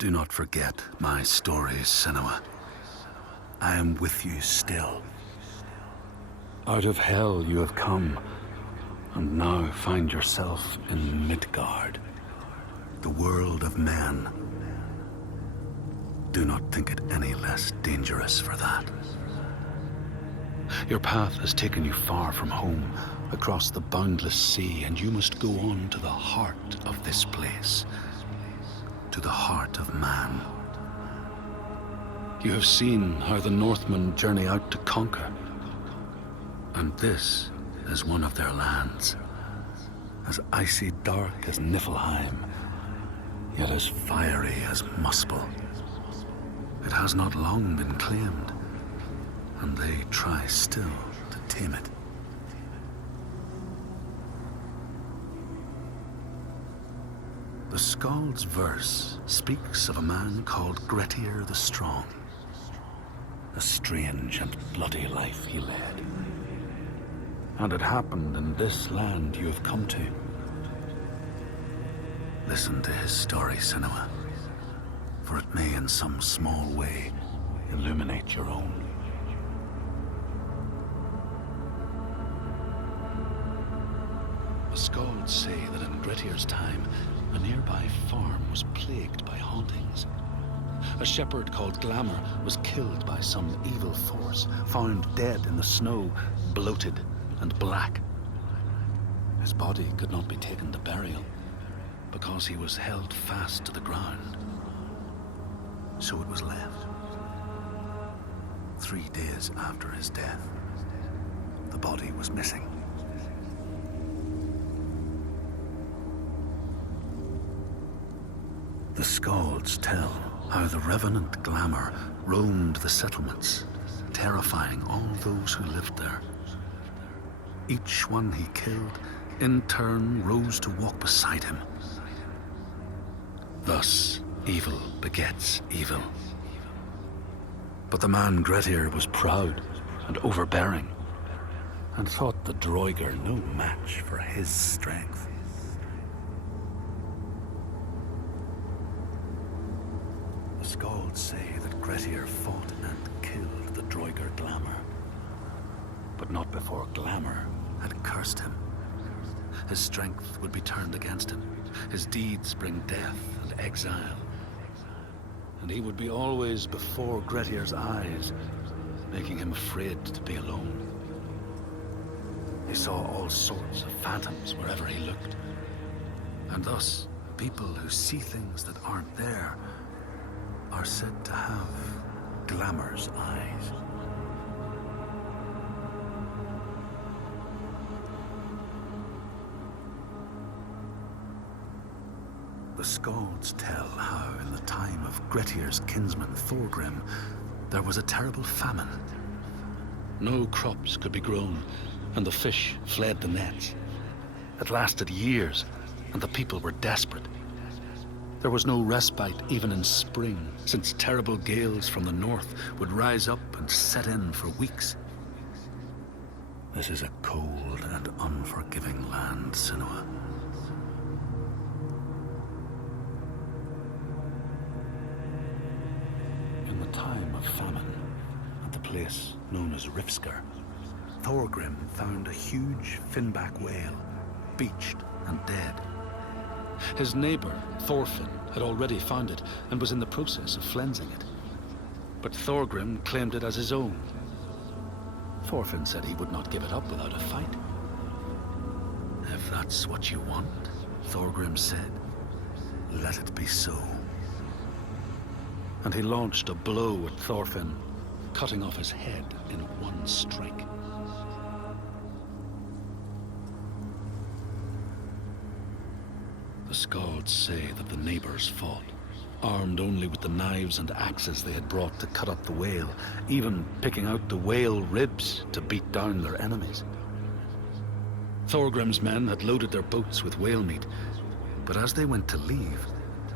Do not forget my stories, Senua. I am with you still. Out of hell you have come, and now find yourself in Midgard, the world of men. Do not think it any less dangerous for that. Your path has taken you far from home, across the boundless sea, and you must go on to the heart of this place, to the heart of man. You have seen how the Northmen journey out to conquer, and this is one of their lands, as icy dark as Niflheim, yet as fiery as Muspel. It has not long been claimed, and they try still to tame it. The Skald's verse speaks of a man called Grettir the Strong. A strange and bloody life he led. And it happened in this land you have come to. Listen to his story, Senua, for it may in some small way illuminate your own. The Skalds say that in Grettir's time, a nearby farm was plagued by hauntings. A shepherd called Glamour was killed by some evil force, found dead in the snow, bloated and black. His body could not be taken to burial, because he was held fast to the ground. So it was left. 3 days after his death, the body was missing. The Skalds tell how the revenant Glamour roamed the settlements, terrifying all those who lived there. Each one he killed, in turn, rose to walk beside him. Thus, evil begets evil. But the man Grettir was proud and overbearing, and thought the Droiger no match for his strength. The Skalds say that Grettir fought and killed the Droiger Glamour, but not before Glamour had cursed him. His strength would be turned against him, his deeds bring death and exile, and he would be always before Grettir's eyes, making him afraid to be alone. He saw all sorts of phantoms wherever he looked, and thus people who see things that aren't there are said to have Glamour's eyes. The Skalds tell how in the time of Grettir's kinsman Thorgrim, there was a terrible famine. No crops could be grown, and the fish fled the nets. It lasted years, and the people were desperate. There was no respite even in spring, since terrible gales from the north would rise up and set in for weeks. This is a cold and unforgiving land, Senua. In the time of famine, at the place known as Rifskar, Thorgrim found a huge finback whale, beached and dead. His neighbor, Thorfinn, had already found it and was in the process of flensing it. But Thorgrim claimed it as his own. Thorfinn said he would not give it up without a fight. If that's what you want, Thorgrim said, let it be so. And he launched a blow at Thorfinn, cutting off his head in one strike. The Skalds say that the neighbors fought, armed only with the knives and axes they had brought to cut up the whale, even picking out the whale ribs to beat down their enemies. Thorgrim's men had loaded their boats with whale meat, but as they went to leave,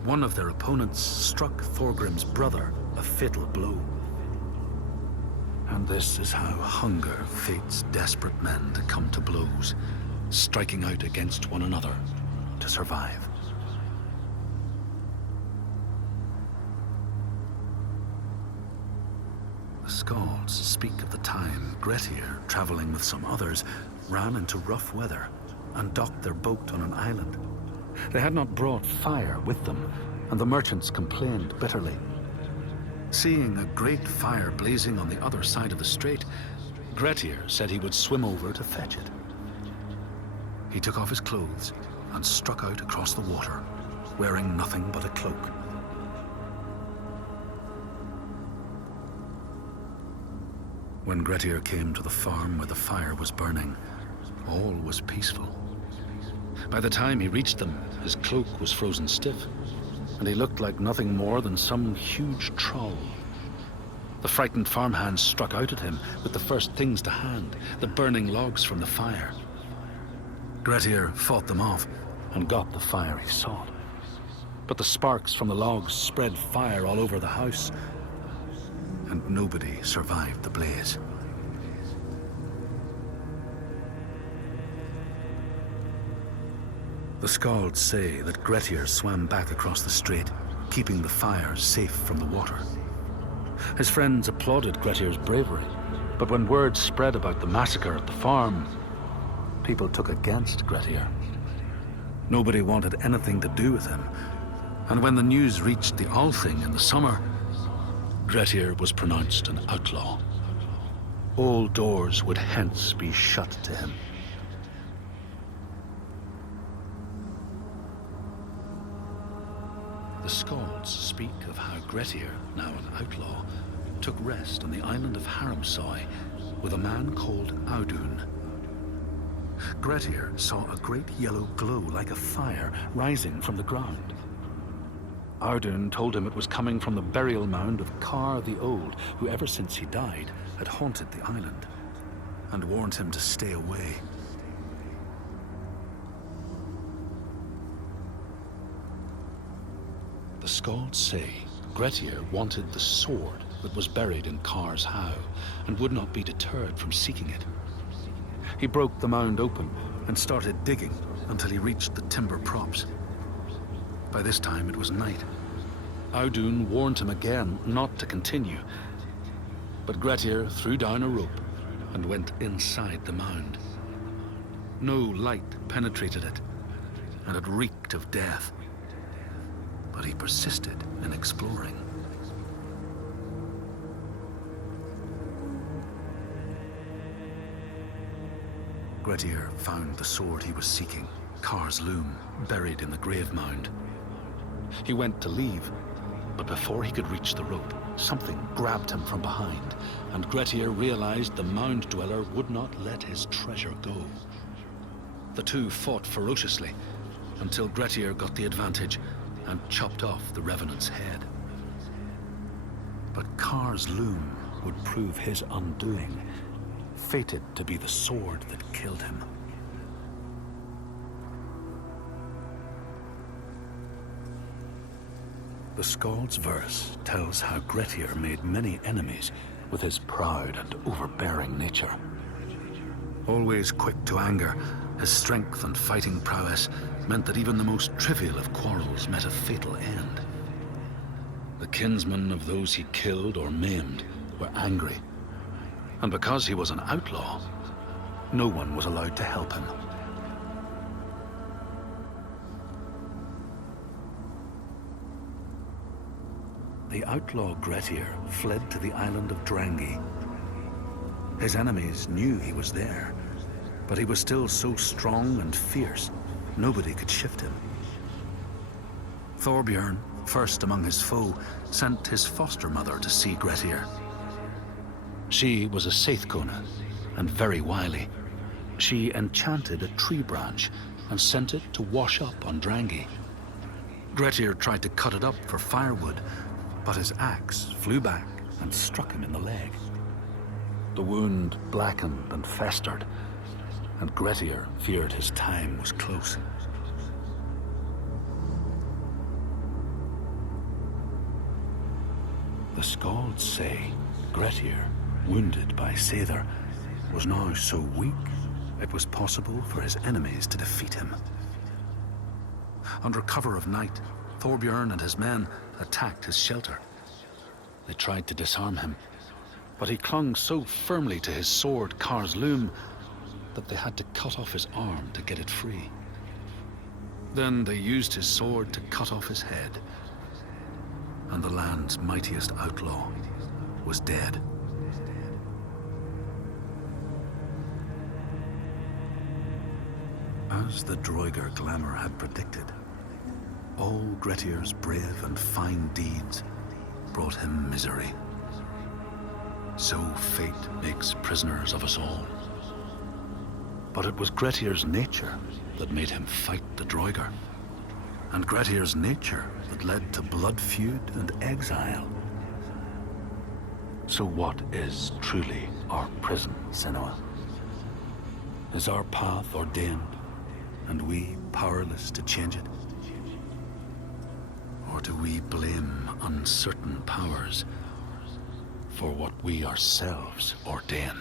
one of their opponents struck Thorgrim's brother a fatal blow. And this is how hunger fates desperate men to come to blows, striking out against one another to survive. The Skalds speak of the time Grettir, traveling with some others, ran into rough weather and docked their boat on an island. They had not brought fire with them, and the merchants complained bitterly. Seeing a great fire blazing on the other side of the strait, Grettir said he would swim over to fetch it. He took off his clothes and struck out across the water, wearing nothing but a cloak. When Grettir came to the farm where the fire was burning, all was peaceful. By the time he reached them, his cloak was frozen stiff, and he looked like nothing more than some huge troll. The frightened farmhands struck out at him with the first things to hand, the burning logs from the fire. Grettir fought them off and got the fire he sought. But the sparks from the logs spread fire all over the house, and nobody survived the blaze. The Skalds say that Grettir swam back across the strait, keeping the fire safe from the water. His friends applauded Grettir's bravery, but when word spread about the massacre at the farm, people took against Grettir. Nobody wanted anything to do with him, and when the news reached the Althing in the summer, Grettir was pronounced an outlaw. All doors would hence be shut to him. The Skalds speak of how Grettir, now an outlaw, took rest on the island of Haramsoi with a man called Audun. Grettir saw a great yellow glow like a fire rising from the ground. Audun told him it was coming from the burial mound of Kar the Old, who ever since he died had haunted the island, and warned him to stay away. The Skalds say Grettir wanted the sword that was buried in Kar's howe, and would not be deterred from seeking it. He broke the mound open and started digging until he reached the timber props. By this time it was night. Audun warned him again not to continue, but Grettir threw down a rope and went inside the mound. No light penetrated it, and it reeked of death. But he persisted in exploring. Grettir found the sword he was seeking, Kar's loom, buried in the grave mound. He went to leave, but before he could reach the rope, something grabbed him from behind, and Grettir realized the mound dweller would not let his treasure go. The two fought ferociously until Grettir got the advantage and chopped off the revenant's head. But Kar's loom would prove his undoing, fated to be the sword that killed him. The Skald's verse tells how Grettir made many enemies with his proud and overbearing nature. Always quick to anger, his strength and fighting prowess meant that even the most trivial of quarrels met a fatal end. The kinsmen of those he killed or maimed were angry, and because he was an outlaw, no one was allowed to help him. The outlaw Grettir fled to the island of Drangi. His enemies knew he was there, but he was still so strong and fierce, nobody could shift him. Thorbjorn, first among his foe, sent his foster mother to see Grettir. She was a Seithkona and very wily. She enchanted a tree branch and sent it to wash up on Drangi. Grettir tried to cut it up for firewood, but his axe flew back and struck him in the leg. The wound blackened and festered, and Grettir feared his time was close. The Skalds say Grettir, wounded by Seithr, was now so weak it was possible for his enemies to defeat him. Under cover of night, Thorbjorn and his men attacked his shelter. They tried to disarm him, but he clung so firmly to his sword, Kar's loom, that they had to cut off his arm to get it free. Then they used his sword to cut off his head, and the land's mightiest outlaw was dead. As the Droigar glamour had predicted, all Grettir's brave and fine deeds brought him misery. So fate makes prisoners of us all. But it was Grettir's nature that made him fight the Droigar, and Grettir's nature that led to blood feud and exile. So what is truly our prison, Senua? Is our path ordained, and we powerless to change it? Or do we blame uncertain powers for what we ourselves ordain?